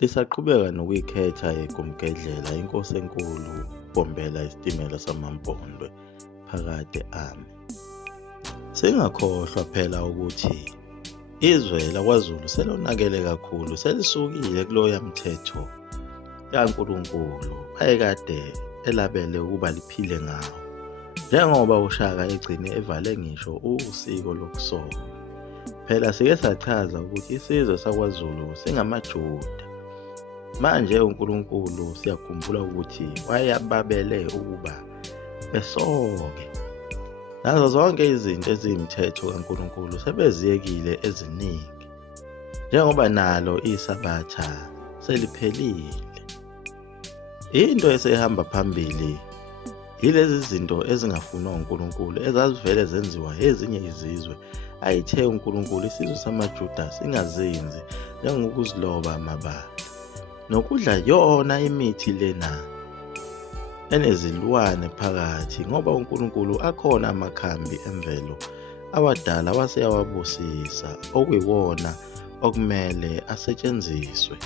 Lisaqhubeka nokuyikhetha igumgedlela inkosi enkulu bombela isitimela samampondwe phakade ame. Singakhohlwa phela ukuthi izwe lakwaZulu selonakele kakhulu, selisukile kuloya mthetho kaNkulunkulu ayekade elabele ukuba liphile ngawo, njengoba uShaka egcine evale ngisho usiko lokusoka. Phela sike sachaza ukuthi isizwe sakwaZulu singamaJuda. Manje uNkulunkulu siyakhumbula ukuthi wayababele ukuba besoke. Nazo zonke izinto eziyimthetho kaNkulunkulu sebeziyekile eziningi, njengoba nalo isabatha seliphelile. Into esehamba phambili yilezi zinto ezingafunwa uNkulunkulu ezazivele zenziwa ezinye izizwe ayithe uNkulunkulu isizwe samaJuda singazenzi, njengokuziloba amabala nokudla yona imithi lena enezilwane phakathi, ngoba uNkulunkulu akhona amakhambi emvelo awadala waseyawabusisa okuyiwona okumele asetshenziswe,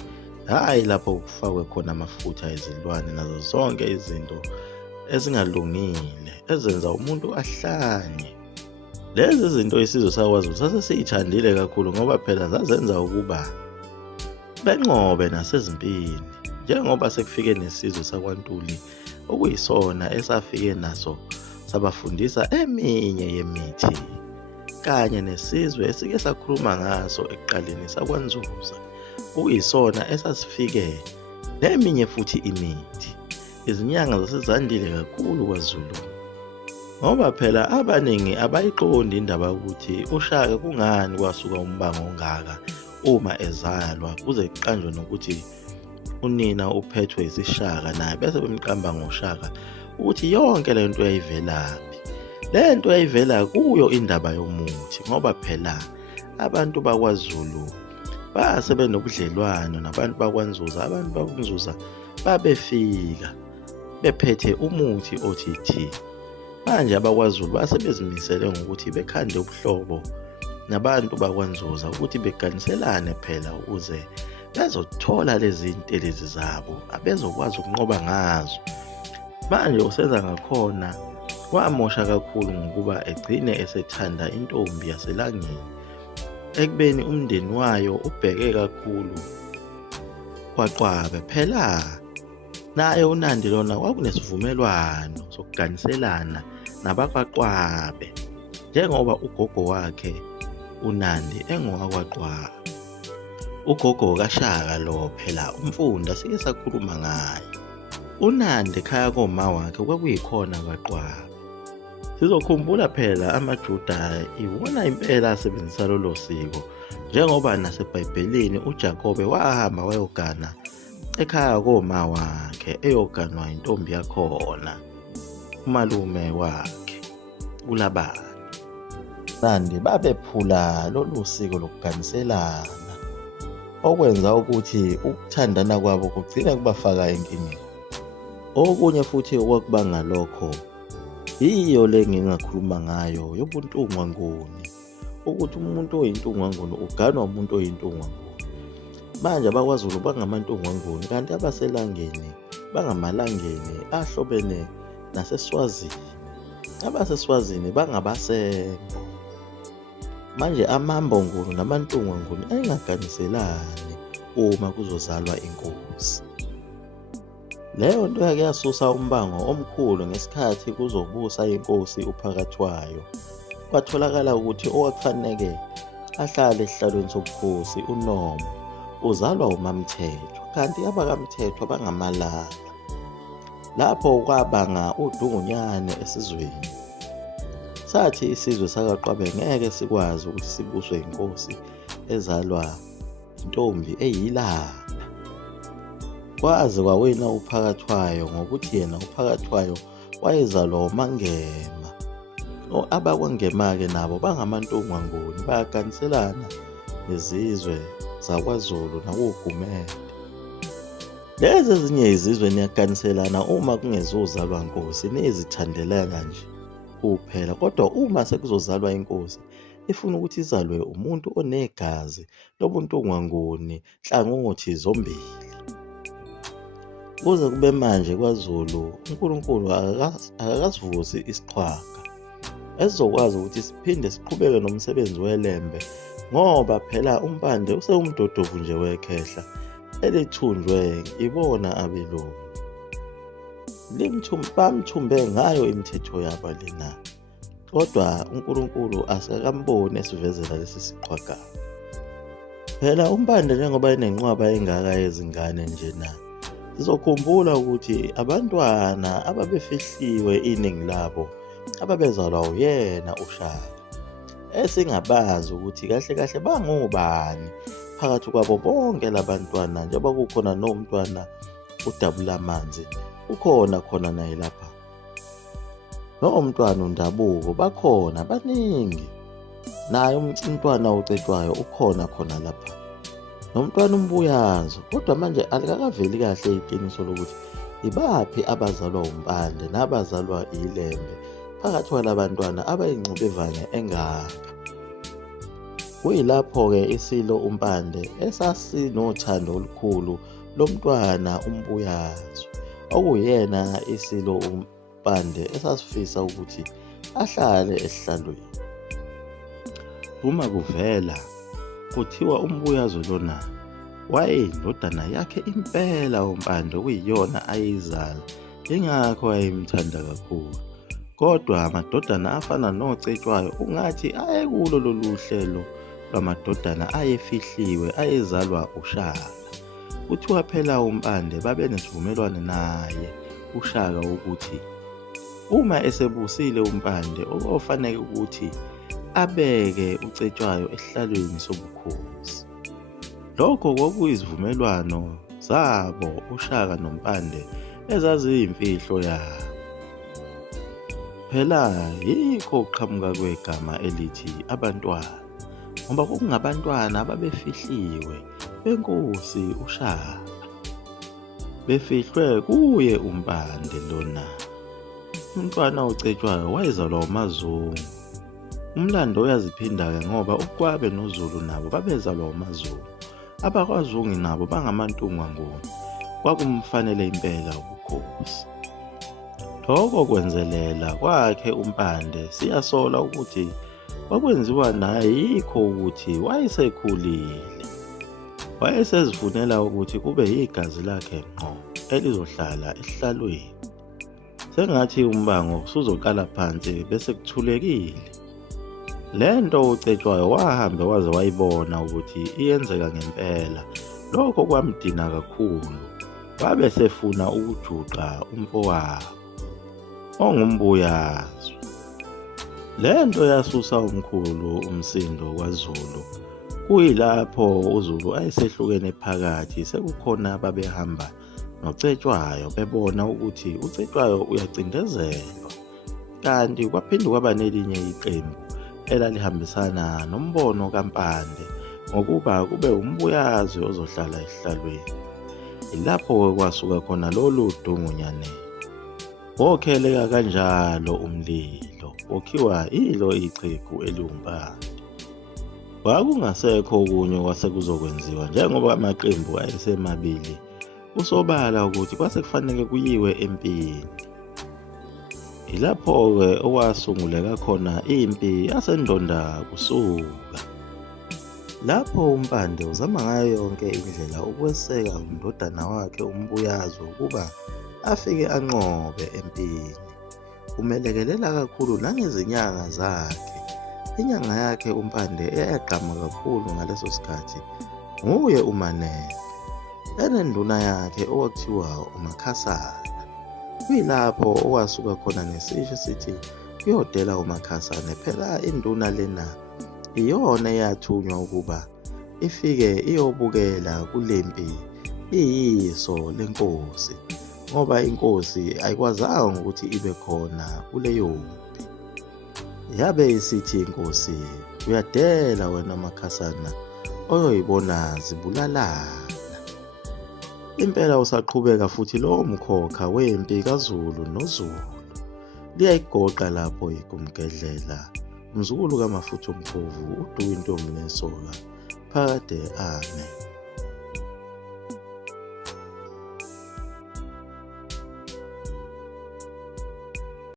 hhayi lapho kufakwe khona amafutha ezilwane nazo zonke izinto ezingalungile ezenza umuntu ahlanye. Lezi zinto isizwe sakwaZulu sasesiyithandile kakhulu ngoba phela zazenza ukuba benqobe nasezimpini, njengoba sekufike nesizwe sakwaNtuli okuyisona esafike naso sabafundisa eminye yemithi, kanye nesizwe esike sakhuluma ngaso ekuqaleni sakwaNzuza okuyisona esasifike neminye futhi imithi. Izinyanga zasezandile kakhulu kwaZulu, ngoba phela abaningi abayiqondi indaba yokuthi uShaka kungani kwasuka umbango ongaka uma ezalwa kuze kuqanjwe nokuthi unina uphethwe isishaka naye bese bemqamba ngoShaka ukuthi yonke lento yayivelaphi. Lento yayivela kuyo indaba yomuthi, ngoba phela abantu bakwaZulu basebenobudlelwano nabantu bakwaNzuza. Abantu bakwaNzuza babefika bephethe umuthi othithi. Manje abakwaZulu basebezimisele ngokuthi bekhande ubuhlobo nabantu bakwaNzuza ukuthi beganiselane phela ukuze bezothola lezi intelezi zabo abezokwazi ukunqoba ngazo. Manje usenza ngakhona wamosha kakhulu ngokuba egcine esethanda intombi yaselangeni, ekubeni umndeni wayo ubheke kakhulu kwaQwabe. Phela naye uNandi lona kwakunesivumelwano sokuganiselana nabakwaQwabe, njengoba ugogo wakhe uNandi engowakwaQwabe. Ugogo kaShaka lo phela umfunda sike sakhuluma ngaye. uNandi ekhaya koma wakhe kwakuyikhona kwaQwabe. Sizokhumbula phela amaJuda iwona impela asebenzisa lolo siko, njengoba naseBhayibhelini uJakobe wahamba wayogana ekhaya koma wakhe eyoganwa intombi yakhona umalume wakhe uLabani. Nandi babephula lolu siko lokuganiselana, okwenza ukuthi ukuthandana kwabo kugcine kubafaka enkingeni. Okunye futhi okwakubanga lokho yiyo le ngingakhuluma ngayo yobuntungwanguni, ukuthi umuntu oyintungwanguni uganwa umuntu oyintungwanguni. Manje abakwaZulu bangamantungwanguni kanti abaselangeni bangamalangeni ahlobene naseSwazini. AbaseSwazini bangabasengo. Manje amambonguni namantungwanguni ayingaganiselani uma kuzozalwa inkosi. Leyo nto yake yasusa umbango omkhulu ngesikhathi kuzobusa inkosi uphakathwayo. Kwatholakala ukuthi owakufaneke ahlale esihlalweni sobukhosi uNomo uzalwa uMamthethwa, kanti abakaMthethwa bangamalala. Lapho kwabanga udungunyane esizweni. Sathi isizwe sakaQwabe ngeke sikwazi ukuthi sibuswe inkosi ezalwa intombi eyilapha. Kwaze kwawena uphakathwayo ngokuthi yena uphakathwayo wayezalwa uMangema. AbakwaNgema-ke nabo bangamantungwanguni, bayaganiselana nezizwe zakwaZulu nakuGumede. Lezi ezinye izizwe niyaganiselana uma kungezozalwa inkosi, nizithandela nje kuphela, kodwa uma sekuzozalwa inkosi ifuna ukuthi izalwe umuntu onegazi lobuntungwanguni hlangothi zombili. Kuze kube manje kwaZulu uNkulunkulu akakasivusi isiqhwaga esizokwazi ukuthi siphinde siqhubeke nomsebenzi welembe, ngoba phela umpande usewumdodovu nje wekhehla elithunjwe ibona abelungu. Bamthumbe ngayo imithetho yabo lena, kodwa uNkulunkulu asekamboni esivezela lesi siqhwaga. Phela umpande njengoba enenqwaba engaka yezingane nje na, sizokhumbula ukuthi abantwana ababefihliwe iningi labo ababezalwa uyena uShaka, esingabazi ukuthi kahle kahle bangobani phakathi kwabo bonke labantwana, njengoba kukhona nomntwana udabula amanzi ukhona khona naye lapha, nomntwana undabuko bakhona baningi, naye umntwana ucetshwayo ukhona khona lapha, nomntwana umbuyazo. Kodwa manje alikakaveli kahle iqiniso lokuthi ibaphi abazalwa umpande nabazalwa ilembe phakathi kwalabantwana abayingxubevange engaka. Kuyilapho-ke isilo umpande esasinothando olukhulu lomntwana umbuyazo, okuyena isilo umpande esasifisa ukuthi ahlale esihlalweni. Uma kuvela kuthiwa umbuyazo lona wayeyindodana yakhe impela umpande, okuyiyona ayizala, ingakho ayimthanda kakhulu. Kodwa amadodana afana nocetshwayo ungathi ayekulo lolu hlelo lwamadodana ayefihliwe ayezalwa uShaka. Kuthiwa phela umpande babe nesivumelwano naye uShaka ukuthi uma esebusile umpande okufanele ukuthi abeke ucetshwayo esihlalweni sobukhosi. Lokho kwakuyisivumelwano zabo uShaka nompande ezaziyimfihlo yabo. Phela yikho uqhamuka kwegama elithi abantwana, ngoba kungabantwana ababefihliwe benkosi uShaka, befihlwe kuye umpande lona. Umntwana ocetshwayo wayezalwa uMazungu. Umlando uyaziphinda-ke ngoba uKwabe noZulu nabo babezalwa uMazungu. AbakwaZungu nabo bangamantungwanguni, kwakumfanele impela ubukhosi. Lokho kwenzelela kwakhe umpande siyasola ukuthi kwakwenziwa naye yikho ukuthi wayesekhulile, wayesezifunela ukuthi kube yigazi lakhe ngqo elizohlala esihlalweni. Sengathi umbango usuzoqala phansi bese kuthulekile. Lento ucetshwayo wahambe waze wayibona ukuthi iyenzeka ngempela. Lokho kwamdina kakhulu, wabe sefuna ukujuqa umfowabo ongumbuyazo. Lento yasusa umkhulu umsindo kwaZulu. Kuyilapho uZulu ayesehlukene phakathi, sekukhona ababehamba nocetshwayo bebona ukuthi ucetshwayo uyacindezelwa, kanti kwaphinde kwaba nelinye iqembu elalihambisana nombono kampande ngokuba kube umbuyazi ozohlala esihlalweni. Ilapho kwasuka khona lolu dungunyane, wokheleka kanjalo umlilo, wokhiwa ilo iqhegu eliwumpande. Kwakungasekho okunye kwase kuzokwenziwa, njengoba amaqembu ayesemabili usobala ukuthi kwase kufanele kuyiwe empini. Ilapho-ke okwasunguleka khona impi yasendonda kusuka. Lapho umpande uzama ngayo yonke indlela ukweseka umndodana wakhe umbuyazo ukuba afike anqobe empini. Umelekelela kakhulu nangezinyanga zakhe. Inyanga yakhe umpande eyagqama kakhulu ngaleso sikhathi nguye uManene, enenduna yakhe okwakuthiwa uMakhasana. Kuyilapho okwasuka khona nesisho sithi kuyodela uMakhasane. Phela induna lena iyona eyathunywa ukuba ifike iyobukela kulempi iyiso lenkosi, ngoba inkosi ayikwazanga ukuthi ibe khona kuleyo mpi. Yabe isithi inkosi, uyadela wena Makhasana oyoyibona zibulalana. Impela usaqhubeka futhi lowo mkhokha wempi kaZulu noZulu. Liyayigoqa lapho igumgedlela umzukulu kaMafutha uMphovu, uDuka intombi nesoka, phakade ame.